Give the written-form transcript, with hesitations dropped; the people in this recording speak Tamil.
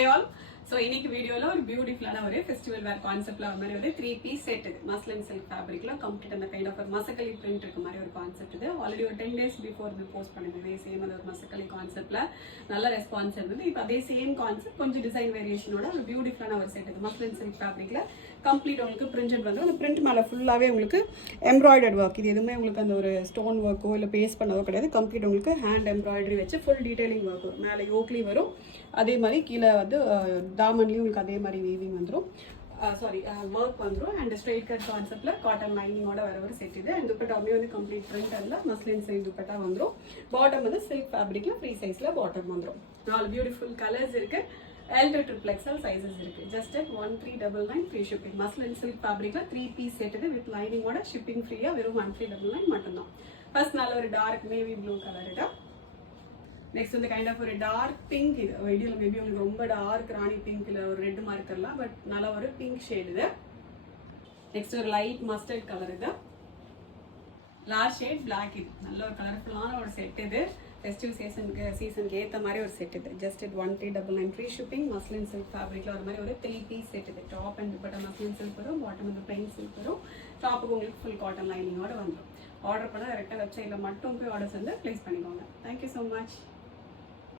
Hi all. So இன்னைக்கு வீடியோல ஒரு பியூட்டிஃபுல்லான ஒரு ஃபெஸ்டிவல் வேர் கான்செப்ட்ல வர மாதிரி ஒரு 3 piece செட் இது மஸ்லின் சில்க் ஃபேப்ரிக்ல கம்ப்ளீட் அந்த கைண்ட் ஆஃப் ஒரு மசக்கலி பிரிண்ட் இருக்க மாதிரி ஒரு கான்செப்ட் இது ஆல்ரெடி ஒரு 10 days பிஃபோர் இது போஸ்ட் பண்ணிருந்தேன் சேம் அது ஒரு மசக்கலி கான்செப்ட்ல நல்ல ரெஸ்பான்ஸ் இருந்தது இப்போ அதே சேம் கான்செப்ட் கொஞ்சம் டிசைன் வேரியேஷனோட ஒரு பியூட்டிஃபுல்லான ஒரு செட் இது மஸ்லின் சில்க் ஃபேப்ரிக்ல கம்ப்ளீட் உங்களுக்கு பிரிண்டட் வந்து அந்த பிரிண்ட் மேலே ஃபுல்லாகவே உங்களுக்கு எம்ப்ராய்டர்ட் ஒர்க் இது எதுவுமே உங்களுக்கு அந்த ஒரு ஸ்டோன் ஒர்க்கோ இல்லை பேஸ்ட் பண்ணதோ கிடையாது கம்ப்ளீட் உங்களுக்கு ஹேண்ட் எம்ப்ராய்டரி வச்சு ஃபுல் டீடைலிங் ஒர்க் வரும் மேலே யோக்லி வரும் அதே மாதிரி கீழே வந்து தாமன்லேயும் உங்களுக்கு அதே மாதிரி வீவிங் வந்துடும் ஒர்க் வந்துடும் அண்ட் ஸ்ட்ரெயிட் கட் கான்செப்ட்ல காட்டன் லைனிங்கோட வர ஒரு செட் இது அண்ட் துப்பட்டாவுமே வந்து கம்ப்ளீட் பிரிண்ட் அதில் மஸ்லின் சைட் துப்பட்டா வந்துடும் பாட்டம் வந்து சில்க் ஃபேப்ரிக்ல ஃப்ரீ சைஸ்ல பாட்டம் வந்துடும் 4 பியூட்டிஃபுல் கலர்ஸ் இருக்கு L to triple XL sizes இருக்கு just at 1399 free shipping muslin silk ஃபேப்ரிக்ல 3 piece செட் இது வித் லைனிங்கோட ஷிப்பிங் ஃப்ரீயா வெறும் 1399 மட்டும்தான் ஃபர்ஸ்ட் நல்ல ஒரு டார்க் நேவி ப்ளூ கலர் இது நெக்ஸ்ட் வந்து கைண்ட் ஆஃப் ஒரு டார்க் பிங்க் இது வீடியோல மேபி உங்களுக்கு ரொம்ப டார்க் ராணி பிங்க் இல்ல ஒரு ரெட் மாதிரி தெரியலாம் பட் நல்ல ஒரு பிங்க் ஷேட் இது நெக்ஸ்ட் ஒரு லைட் மஸ்டர்ட் கலர் இது லாஸ்ட் ஷேட் பிளாக் இது நல்ல ஒரு கலர்ஃபுல்லான ஒரு செட் இது ஃபெஸ்டிவ் சீசனுக்கு ஏற்ற மாதிரி ஒரு செட் இது just at 1399 free shipping muslin silk ஃபேப்ரிக்ல ஒரு மாதிரி ஒரு 3 piece செட் இது top and dupatta muslin silk வரும் பாட்டம் வந்து பிளைன் சில்க் வரும் டாப்புக்கு உங்களுக்கு ஃபுல் காட்டன் லைனிங்கோட வந்துடும் ஆர்டர் பண்ண கரெக்டாக வெப்சைட்டில் மட்டும் போய் ஆர்டர்ஸ் வந்து ப்ளேஸ் பண்ணிக்கோங்க தேங்க்யூ ஸோ மச்